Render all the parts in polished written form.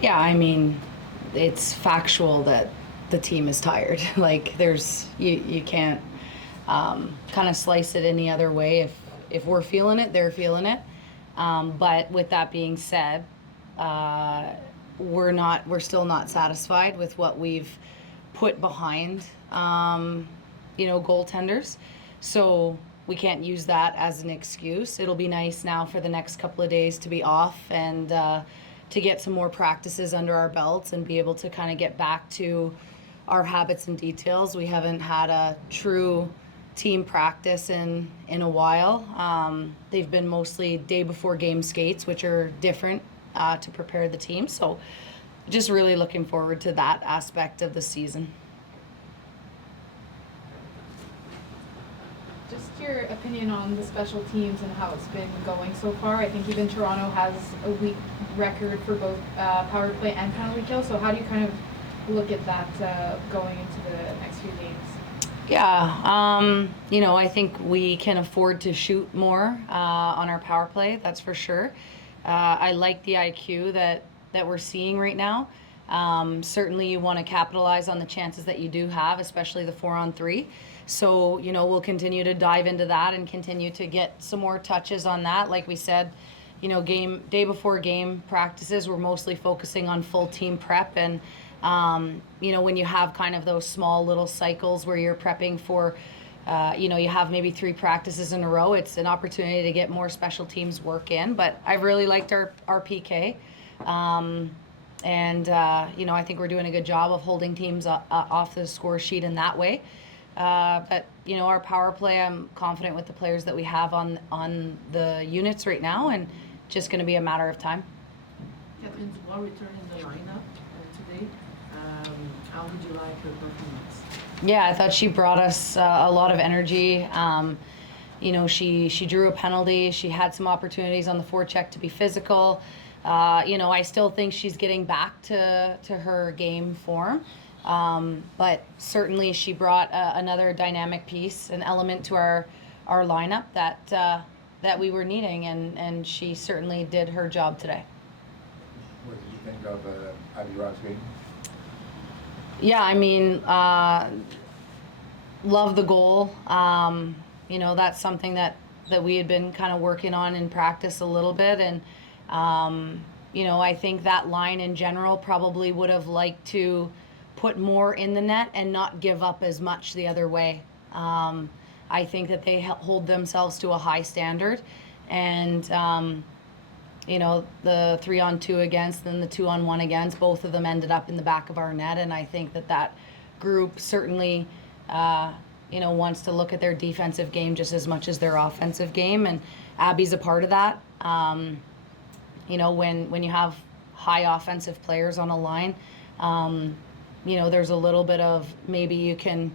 Yeah, I mean, it's factual that the team is tired. Like, you can't kind of slice it any other way. If we're feeling it, they're feeling it. But with that being said, uh, we're still not satisfied with what we've put behind, goaltenders. So we can't use that as an excuse. It'll be nice now for the next couple of days to be off and to get some more practices under our belts and be able to kind of get back to our habits and details. We haven't had a true team practice in a while. They've been mostly day before game skates, which are different to prepare the team. So just really looking forward to that aspect of the season. Just your opinion on the special teams and how it's been going so far. I think even Toronto has a weak record for both power play and penalty kill. So how do you kind of look at that going into the next few games? Yeah, I think we can afford to shoot more on our power play. That's for sure. I like the IQ that we're seeing right now. Certainly, you want to capitalize on the chances that you do have, especially the 4-on-3. So, we'll continue to dive into that and continue to get some more touches on that. Like we said, day before game practices, we're mostly focusing on full team prep. And, when you have kind of those small little cycles where you're prepping for, you have maybe 3 practices in a row, it's an opportunity to get more special teams work in. But I've really liked our PK. I think we're doing a good job of holding teams off the score sheet in that way. But our power play, I'm confident with the players that we have on the units right now, and just going to be a matter of time. Catherine Dubois returned in the lineup today. How did you like her performance? Yeah, I thought she brought us a lot of energy. She drew a penalty. She had some opportunities on the forecheck to be physical. I still think she's getting back to her game form. But certainly she brought another dynamic piece, an element to our lineup that we were needing, and she certainly did her job today. What did you think of Abby Roque's game? Yeah, I mean, love the goal. That's something that we had been kind of working on in practice a little bit, and I think that line in general probably would have liked to put more in the net and not give up as much the other way. I think that they hold themselves to a high standard, and the 3-on-2 against and the 2-on-1 against, both of them ended up in the back of our net, and I think that group certainly wants to look at their defensive game just as much as their offensive game, and Abby's a part of that. When you have high offensive players on a line, there's a little bit of maybe you can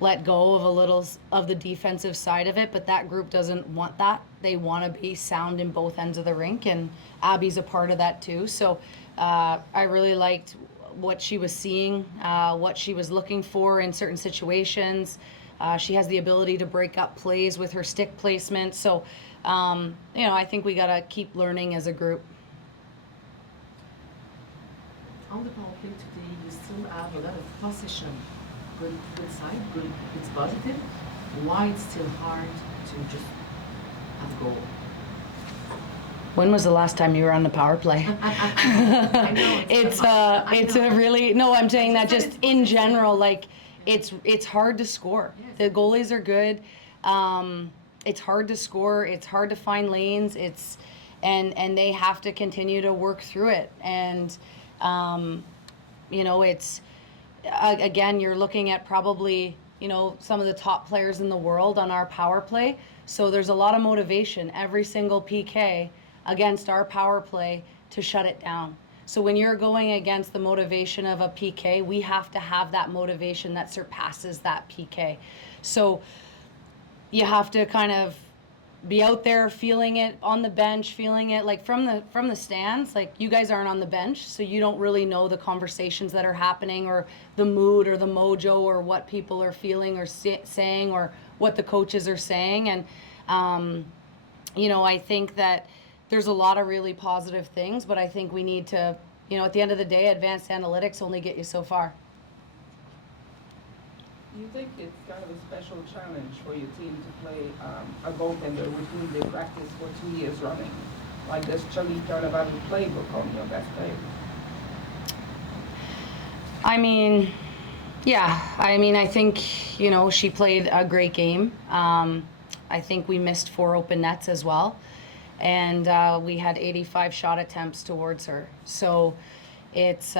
let go of a little of the defensive side of it, but that group doesn't want that. They want to be sound in both ends of the rink, and Abby's a part of that too. So I really liked what she was seeing, what she was looking for in certain situations. She has the ability to break up plays with her stick placement. So, I think we got to keep learning as a group. On the power play today, you still have a lot of possession. Good side, good, it's positive. Why it's still hard to just have a goal? When was the last time you were on the power play? I know, it's a really, no, I'm saying that just in general, like it's hard to score. Yes. The goalies are good. It's hard to score. It's hard to find lanes. And they have to continue to work through it. And it's again, you're looking at probably some of the top players in the world on our power play. So there's a lot of motivation every single PK against our power play to shut it down. So when you're going against the motivation of a PK, we have to have that motivation that surpasses that PK. So you have to kind of be out there feeling it on the bench, feeling it like from the stands. Like, you guys aren't on the bench, so you don't really know the conversations that are happening, or the mood or the mojo, or what people are feeling or saying, or what the coaches are saying. And I think that there's a lot of really positive things, but I think we need to you know, at the end of the day, advanced analytics only get you so far. You think it's kind of a special challenge for your team to play a goaltender with whom they practice for 2 years running? Like, does Charlie kind of have a playbook on your best player? I mean, yeah. I mean, I think, you know, she played a great game. I think we missed 4 open nets as well. And we had 85 shot attempts towards her. So it's,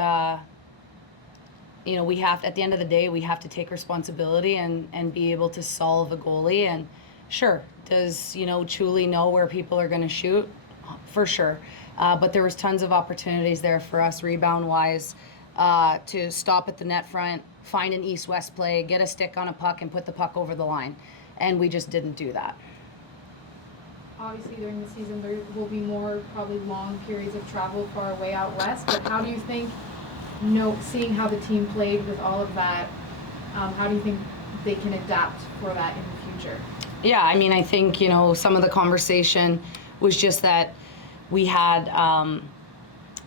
you know, we have, at the end of the day, we have to take responsibility and be able to solve a goalie. And sure, does, you know, Chuli know where people are going to shoot? For sure. But there was tons of opportunities there for us rebound-wise to stop at the net front, find an east-west play, get a stick on a puck, and put the puck over the line. And we just didn't do that. Obviously, during the season, there will be more probably long periods of travel far away out west. But how do you think, seeing how the team played with all of that, how do you think they can adapt for that in the future? Yeah, I mean, I think, you know, some of the conversation was just that we had, and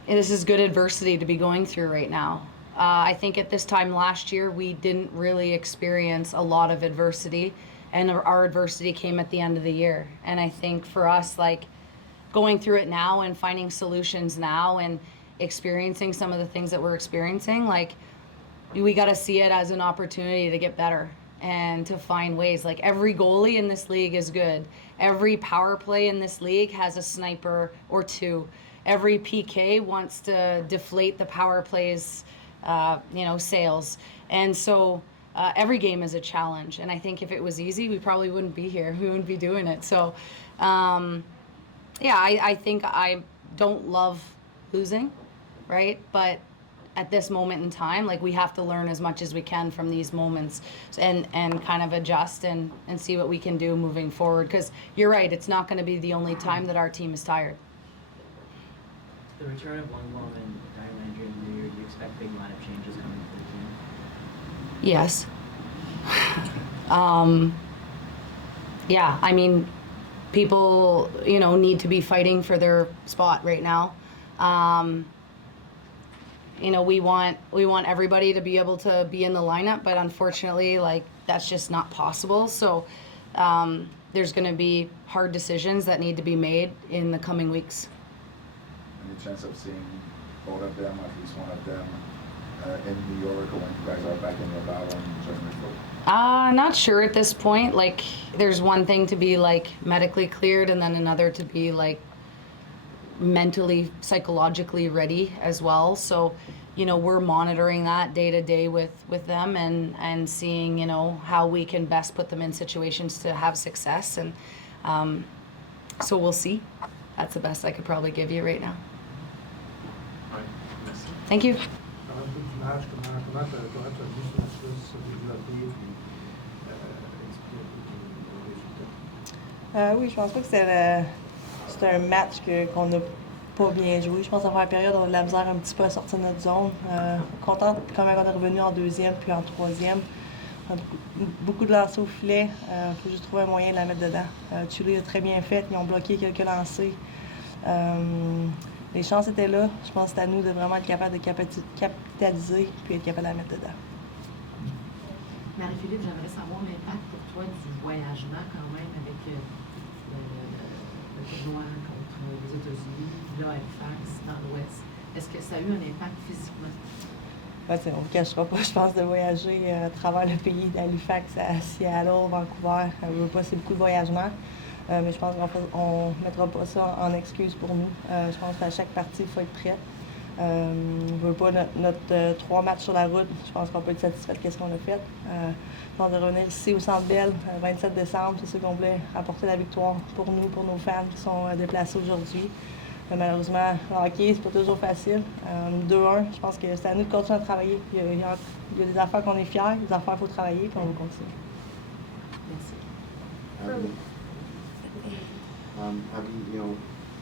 this is good adversity to be going through right now. I think at this time last year, we didn't really experience a lot of adversity, and our adversity came at the end of the year. And I think for us, like, going through it now and finding solutions now and experiencing some of the things that we're experiencing, like, we got to see it as an opportunity to get better and to find ways. Like, every goalie in this league is good. Every power play in this league has a sniper or 2. Every PK wants to deflate the power plays, you know, sails. And so every game is a challenge. And I think if it was easy, we probably wouldn't be here. We wouldn't be doing it. So, yeah, I think I don't love losing, right? But at this moment in time, like, we have to learn as much as we can from these moments and kind of adjust and see what we can do moving forward. Because you're right, it's not going to be the only time that our team is tired. The return of Longwall and Diamond during the year, do you expect big lineup changes coming for the team? Yes. Yeah, I mean, people, you know, need to be fighting for their spot right now. You know, we want everybody to be able to be in the lineup, but unfortunately, like, that's just not possible. So there's going to be hard decisions that need to be made in the coming weeks. Any chance of seeing both of them, at least one of them, in New York, or when you guys are back in your battle and joining the foot? Not sure at this point. Like, there's one thing to be, like, medically cleared, and then another to be, like, mentally, psychologically ready as well. So, you know, we're monitoring that day to day with them and seeing, you know, how we can best put them in situations to have success. And so we'll see. That's the best I could probably give you right now. Ouais, merci. Thank you. Comment du match, comment tu as vu ce match-là se développer et expliquer un peu les résultats? Oui, je pense pas que c'est un match qu'on n'a pas bien joué. Je pense qu'en première période, on a de la misère un petit peu à sortir de notre zone. Contente comment on est revenu en deuxième puis en troisième. On a beaucoup de lancers au filet. Faut juste trouver un moyen de la mettre dedans. Chuli a très bien fait. Ils ont bloqué quelques lancers. Les chances étaient là. Je pense que c'est à nous de vraiment être capable de capitaliser puis être capable de la mettre dedans. Marie-Philippe, j'aimerais savoir l'impact pour toi du voyagement quand même avec le tournoi contre les États-Unis, là, Halifax, dans l'Ouest. Est-ce que ça a eu un impact physiquement? Ben, on ne le cachera pas, je pense, de voyager à travers le pays, d'Halifax à Seattle, Vancouver. C'est beaucoup de voyagement. Mais je pense qu'on ne mettra pas ça en excuse pour nous. Je pense qu'à chaque partie, il faut être prêt. On ne veut pas notre 3 matchs sur la route. Je pense qu'on peut être satisfait de ce qu'on a fait. Je pense de revenir ici au Centre Bell, 27 décembre, c'est sûr qu'on voulait apporter la victoire pour nous, pour nos fans qui sont déplacés aujourd'hui. Malheureusement, le hockey, c'est pas toujours facile. 2-1, je pense que c'est à nous de continuer à travailler. Il y a des affaires qu'on est fiers, des affaires qu'il faut travailler, puis on va continuer. Merci. Abby, you know,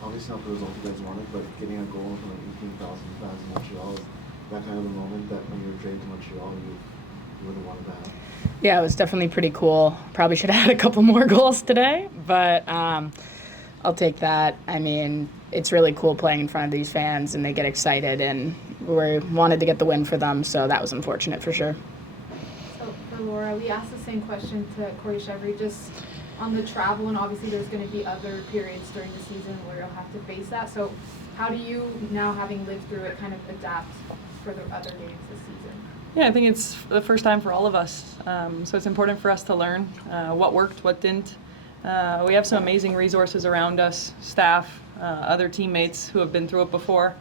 obviously not the result you guys wanted, but getting a goal from like 18,000 fans in Montreal, is that kind of the moment that when you were traded to Montreal, you would have wanted to have? Yeah, it was definitely pretty cool. Probably should have had a couple more goals today, but I'll take that. I mean, it's really cool playing in front of these fans, and they get excited, and we wanted to get the win for them, so that was unfortunate for sure. So for Laura, we asked the same question to Kori Cheverie, just on the travel, and obviously there's going to be other periods during the season where you'll have to face that. So how do you, now having lived through it, kind of adapt for the other games this season? Yeah, I think it's the first time for all of us. So it's important for us to learn what worked, what didn't. We have some amazing resources around us, staff, other teammates who have been through it before.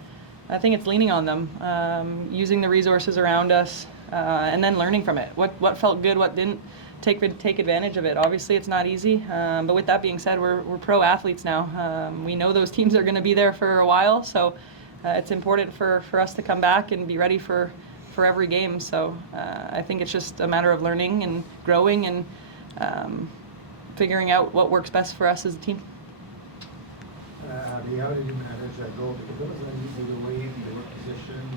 I think it's leaning on them, using the resources around us, and then learning from it. What felt good, what didn't. Take advantage of it. Obviously, it's not easy, but with that being said, we're pro athletes now. We know those teams are going to be there for a while, so it's important for us to come back and be ready for every game. So I think it's just a matter of learning and growing and figuring out what works best for us as a team. Abby, how did you manage that goal? Because it was unusual the way they were positioned,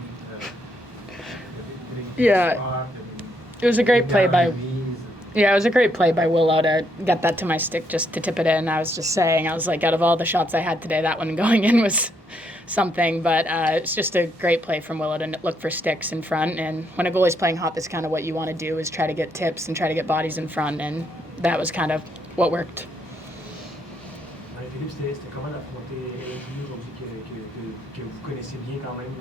getting to Yeah. the spot, It was a great play by. knees. Yeah, it was a great play by Willow to get that to my stick just to tip it in. I was just saying, I was like, out of all the shots I had today, that one going in was something. But it's just a great play from Willow to look for sticks in front. And when a goalie's playing hot, that's kind of what you want to do, is try to get tips and try to get bodies in front. And that was kind of what worked. Philippe, c'était comment d'affronter LSU aujourd'hui que vous connaissez bien quand même?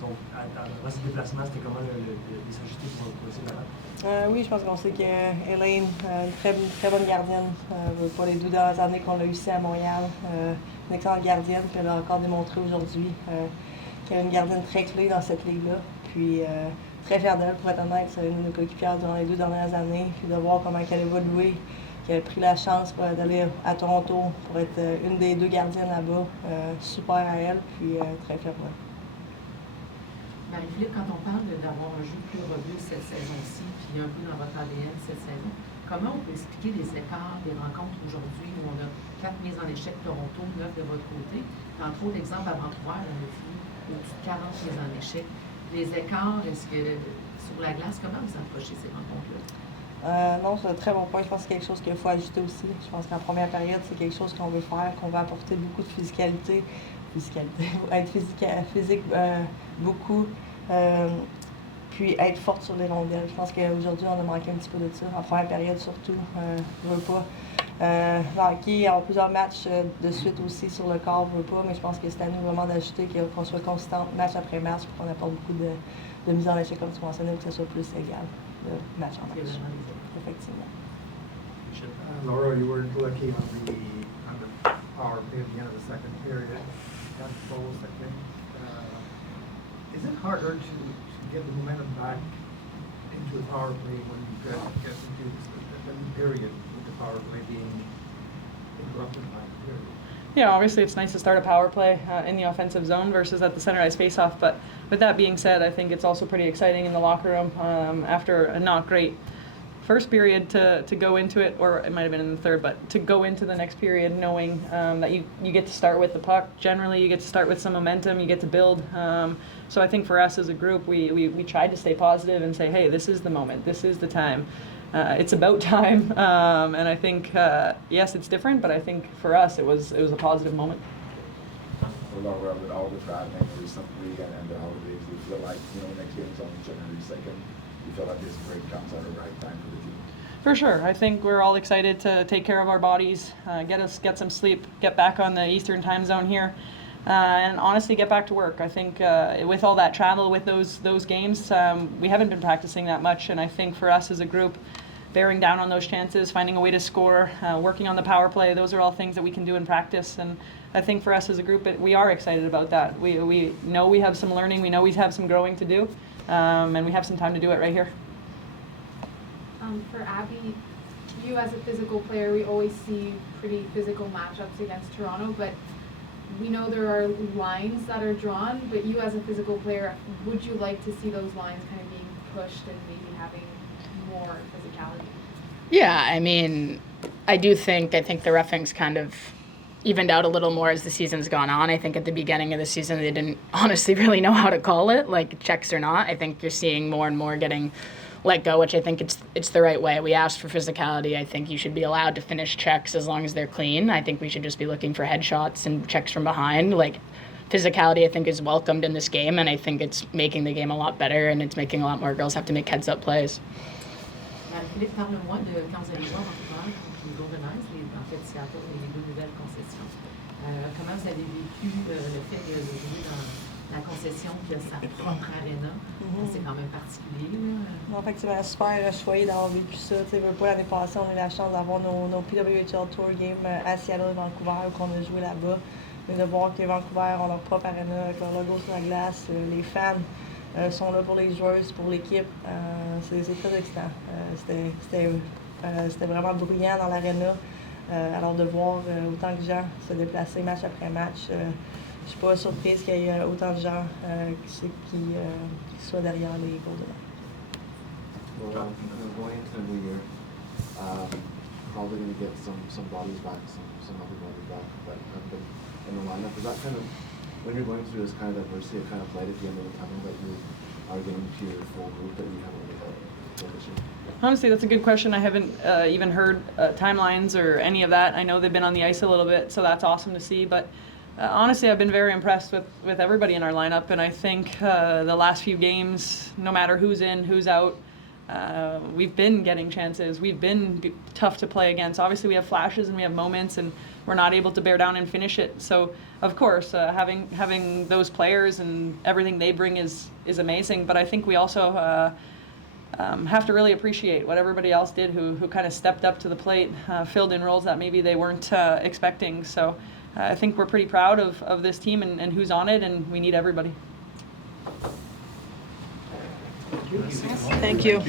Donc, avant ce déplacement, c'était comment de s'ajuster pour essayer d'abattre? Oui, je pense qu'on sait qu'Elaine, une très bonne gardienne, pour les 12 dernières années qu'on l'a eu ici à Montréal, une excellente gardienne, puis elle a encore démontré aujourd'hui qu'elle est une gardienne très clé dans cette ligue-là. Puis très fière d'elle, pour être honnête, c'est une de nos coéquipières durant les 2 dernières années, puis de voir comment elle évolué, qu'elle a pris la chance d'aller à Toronto pour être une des 2 gardiennes là-bas. Super à elle, puis très fière pour elle. Marie-Philippe, quand on parle d'avoir un jeu plus robuste cette saison-ci, puis un peu dans votre ADN cette saison, comment on peut expliquer les écarts des rencontres aujourd'hui où on a 4 mises en échec Toronto, 9 de votre côté? Entre autres, exemple, à Montreal, on a fini au-dessus de 40 mises en échec. Les écarts, est-ce que sur la glace, comment vous approchez ces rencontres-là? Non, c'est un très bon point. Je pense que c'est quelque chose qu'il faut ajouter aussi. Je pense qu'en première période, c'est quelque chose qu'on veut faire, qu'on va apporter beaucoup de physicalité, être physique beaucoup, puis être forte sur les rondelles. Je pense qu'aujourd'hui, on a manqué un petit peu de ça. En première période, surtout, je veux pas. Hockey, en plusieurs matchs de suite aussi sur le corps, je veux pas, mais je pense que c'est à nous vraiment d'ajouter qu'on soit constant match après match, puis qu'on apporte beaucoup de mise en échec, comme tu mentionnais, pour que ce soit plus égal, de match en match. Effectivement. Laura, you weren't lucky on the power play at the end of the second period. Got exposed, I think. Is it harder to get the momentum back into the power play when you get into the period with the power play being interrupted by the period? Yeah, obviously it's nice to start a power play in the offensive zone versus at the center ice faceoff. But with that being said, I think it's also pretty exciting in the locker room after a not great first period to go into it, or it might have been in the third, but to go into the next period knowing that you get to start with the puck. Generally, you get to start with some momentum, you get to build. So I think for us as a group, we tried to stay positive and say, hey, this is the moment, this is the time. It's about time, and I think yes, it's different, but I think for us it was a positive moment. Laura, with all the traveling recently and the holidays, do you feel like next game is only January 2nd? You feel like this break comes at the right time for the team? For sure. I think we're all excited to take care of our bodies, get some sleep, get back on the Eastern time zone here, and honestly get back to work. I think with all that travel, with those games, we haven't been practicing that much, and I think for us as a group, bearing down on those chances, finding a way to score, working on the power play, those are all things that we can do in practice. And I think for us as a group, we are excited about that. We know we have some learning, we know we have some growing to do, and we have some time to do it right here. For Abby, you as a physical player, we always see pretty physical matchups against Toronto, but we know there are lines that are drawn, but you as a physical player, would you like to see those lines kind of being pushed and maybe having more physicality? Yeah, I mean, I think the reffing's kind of evened out a little more as the season's gone on. I think at the beginning of the season, they didn't honestly really know how to call it, like checks or not. I think you're seeing more and more getting let go, which I think it's the right way. We asked for physicality. I think you should be allowed to finish checks as long as they're clean. I think we should just be looking for headshots and checks from behind. Like, physicality, I think, is welcomed in this game, and I think it's making the game a lot better, and it's making a lot more girls have to make heads-up plays. Philippe, parle-moi de quand vous allez voir Montreal contre les Golden Eyes, en fait, Seattle, les deux nouvelles concessions. Comment vous avez vécu le fait de jouer dans la concession qui a sa propre arena? C'est quand même particulier. Là. En fait, c'est super choyé d'avoir vécu ça. Tu sais, l'année passée, on a eu la chance d'avoir nos PWHL Tour Games à Seattle et Vancouver, qu'on a joué là-bas. Mais de voir que Vancouver ont leur propre arena avec leur logo sur la glace, les fans sont là pour les joueuses, pour l'équipe. C'est très excitant. C'était vraiment bruyant dans l'arena. Alors de voir autant de gens se déplacer match après match, je ne suis pas surprise qu'il y ait autant de gens qui soient derrière les Golden Eyes. Well, going into the new year, probably going to get some bodies back, some other bodies back that have been in the lineup. Is that kind of, when you're going through this kind of diversity, it kind of light at the end of the tunnel that you are getting to your full group that you haven't really had this year? Honestly, that's a good question. I haven't even heard timelines or any of that. I know they've been on the ice a little bit, so that's awesome to see. But honestly, I've been very impressed with everybody in our lineup, and I think the last few games, no matter who's in, who's out, we've been getting chances. We've been tough to play against. Obviously, we have flashes and we have moments, and we're not able to bear down and finish it. So, of course, having those players and everything they bring is amazing. But I think we also have to really appreciate what everybody else did who kind of stepped up to the plate, filled in roles that maybe they weren't expecting. So I think we're pretty proud of this team and who's on it, and we need everybody. Thank you.